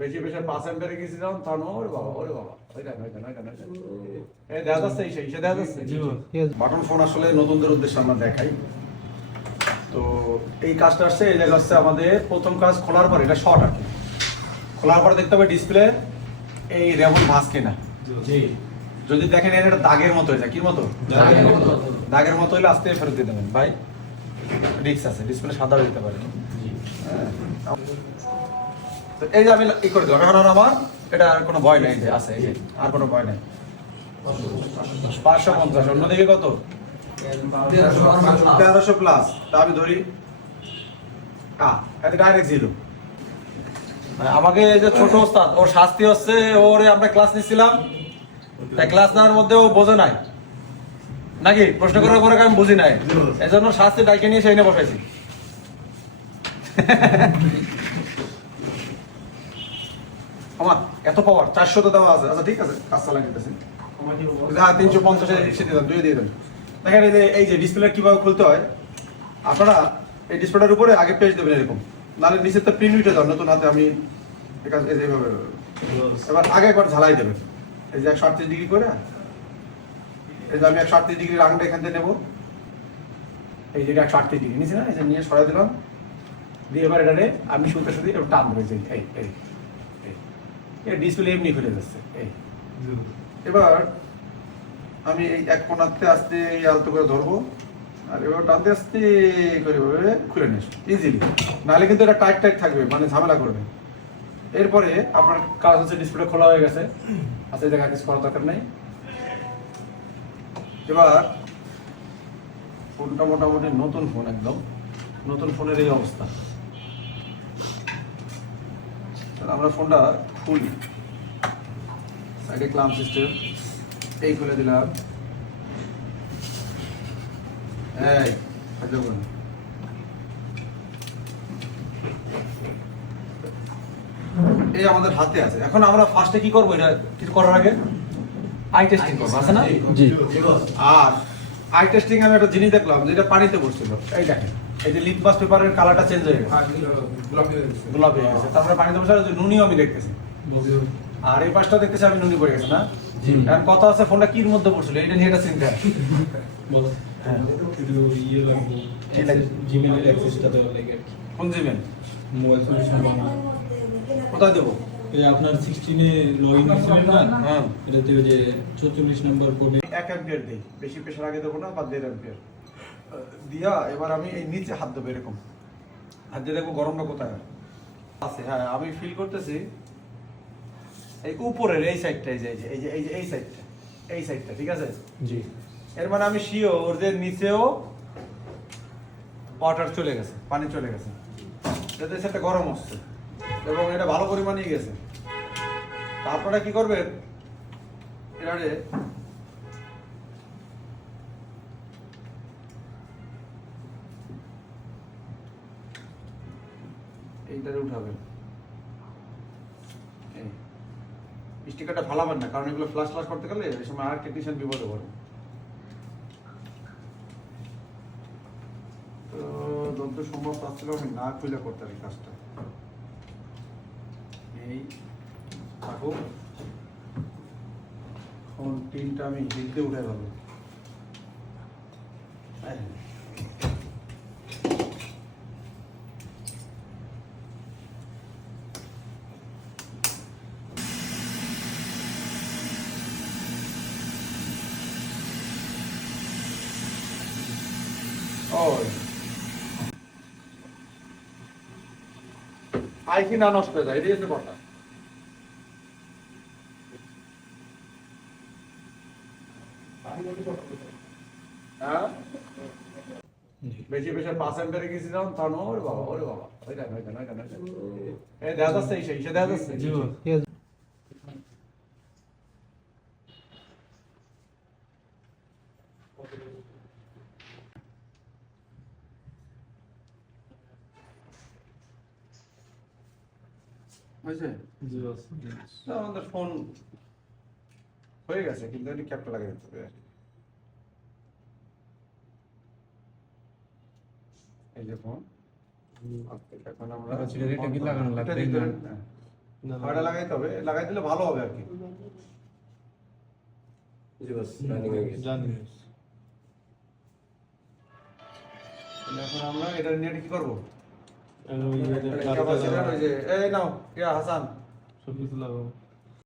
বেশি বেশি 5 এম্পিয়ারে গেছি যখন তখন ওরে বাবা ওইটা এই দেখা যাচ্ছে এই দেখা যাচ্ছে বাটন ফোন আসলে নতুনদের উদ্দেশ্যে আমরা দেখাই। তো এই কাজটা আসছে, এই জায়গা হচ্ছে আমাদের প্রথম কাজ খোলার পর, এটা শর্ট আর কি। খোলার পরে দেখতে হবে ডিসপ্লে এই রেবন ভাঁজ কিনা। যদি দেখেন এটা দাগের মতো হয়ে যায়, কি মতো? দাগের মতো হলে আস্তে ফেরত দিয়ে দেবেন ভাই, রিস্ক আছে, ডিসপ্লে সাদা হয়ে যেতে পারে। তো এই যে আমি ই করে দিলাম, এখন আর আমার এটা আর কোনো ভয় নেই, যে আছে এই যে আর কোনো ভয় নেই। 550, অন্যদিকে কত? 1300 প্লাস। তা আমি ধরি এত ডাইরেক্ট জিরো। আমাকে এই যে ছোট ওস্তাদ, ওর শাস্তি হচ্ছে, ওরে আমরা ক্লাস নিচ্ছিলাম, তাই ক্লাস নেওয়ার মধ্যে ও বোঝে নাই নাকি, প্রশ্ন করার পরে আমি বুঝি নাই, এই জন্য শাস্তি ডাইকে নিয়ে সেই নিয়ে বসাইছি। আমার এত পাওয়ার 400 তো দেওয়া আছে, আচ্ছা ঠিক আছে, কাজ চালা নিতেছি। হ্যাঁ 350 এসে দিয়ে দেন, দুই দিয়ে দেন। দেখেন এই যে ডিসপ্লে কিভাবে খুলতে হয়, আপনারা এই ডিসপ্লেটার উপরে আগে পেজ দেবেন এরকম, নাহলে নিচে তো প্রিন্ট উঠে যান। নতুন হাতে আমি এইভাবে এবার আগে একবার ঝালাই দেবেন, এই যে 138 ডিগ্রি করে, এই যে আমি 138 ডিগ্রি রাংটা এখান থেকে নেবো, এই যে 138 ডিগ্রি নিচে না, এই যে নিয়ে সরাই দিলাম, দিয়ে এবার এটারে আমি সুতে সুতে টান ধরে যাই, এই ডিসপ্লে এমনি খুলে যাচ্ছে। এবার আমি এই এক কোণাতে আস্তে এই আলতো করে ধরবো, আর এবার টানতে আস্তে করে খুলে নিস ইজিলি, নাহলে কিন্তু এটা টাইট টাইট থাকবে, মানে ঝামেলা করবে। এরপরে আপনার কাজ হচ্ছে ডিসপ্লে খোলা হয়ে গেছে, আচ্ছা এই জায়গায় কিছু করার দরকার নেই। এবার ফোনটা মোটামুটি নতুন ফোন, একদম নতুন ফোনের এই অবস্থা। আমরা ফোনটা খুলি, সাইডে ক্লাম সিস্টেম, এই খুলে দিলাম, এই আমাদের হাতে আছে। এখন আমরা ফার্স্টে কি করবো, এটা কিছু করার আগে আই টেস্টিং করবো, আছে না? জি। আর আই টেস্টিং আমি একটা জিনিস দেখলাম, যেটা পানিতে বসছিল, এই দেখেন এই যে লিটমাস পেপারের কালারটা চেঞ্জ হয়ে গেছে, গোলাপি হয়ে গেছে, তারপরে পানিতে বসে নুনিও আমি দেখতেছি, আর এই পাশটা দেখতেছি আমি নুনি পড়ে গেছে না। এখন কথা আছে ফোনটা কির মধ্যে পড়ছিল, এটা নিয়ে এটা চিন্তা বলো। হ্যাঁ ইয়ে লাগবে, জিমেইলের অ্যাক্সেসটা দেওয়া লাগে। কোন জিমেইল? Mobile solution Bangla. কোথায় দেবো? এই আপনার 16 এ লগইন করেছিলেন না? হ্যাঁ, এটাতে ওই যে 44 নম্বর কোডে 1 অ্যাম্পিয়ার দেই, বেশি প্রেসার আগে দেবো না, বা 1.5 অ্যাম্পিয়ার দিয়া এবার আমি এই নিচে হাত দেবো, এরকম হাত দিয়ে দেখবো গরমটা কোথায় আছে। হ্যাঁ আমি ফিল করতেছি এই উপরের এই সাইডটা, এই যে এই সাইডটা ঠিক আছে জি। এর মানে আমি শিওর যে নিচেও ওয়াটার চলে গেছে, পানি চলে গেছে, যাতে সেটা গরম হচ্ছে এবং এটা ভালো পরিমাণে গেছে। আপনারা কি করবেন, এটারে এইটারে উঠাবেন, স্টিকারটা ফালাবেন না, কারণ এগুলো ফ্লাশ করতে গেলে এই সময় আর টেকনিশিয়ান বিপদে পড়ে। তো যত সম্ভব চাচ্ছিল আমি না খুলে করতে পারি কাজটা, এই থাকুক। এখন টিনটা আমি হিলতে উঠে যাবো, আইসি না নষ্ট হয়ে যায়, এটাই হচ্ছে কথা। হ্যাঁ বেশি বেশি 5 এম্পিয়ারে গেছি যখন তখন ওরে বাবা ওইটা এই দেখা যাচ্ছে, এই দেখা যাচ্ছে জি। আমাদের ফোন হয়ে গেছে, কিন্তু এটি ক্যাপটা লাগিয়ে দিতে হবে। এই যে ফোন, এখন আমরা এটা কি লাগানো লাগবে না। কয়টা লাগাইতে হবে, লাগাই দিলে ভালো হবে আর কি। জি বস, রানিং হয়ে গেছে। জানি তাহলে এখন আমরা এটা নিয়ে কি করবো? ওই ক্যাপাসিটর ওই যে এই নাও কে হাসান সব কিছু লাগাবো।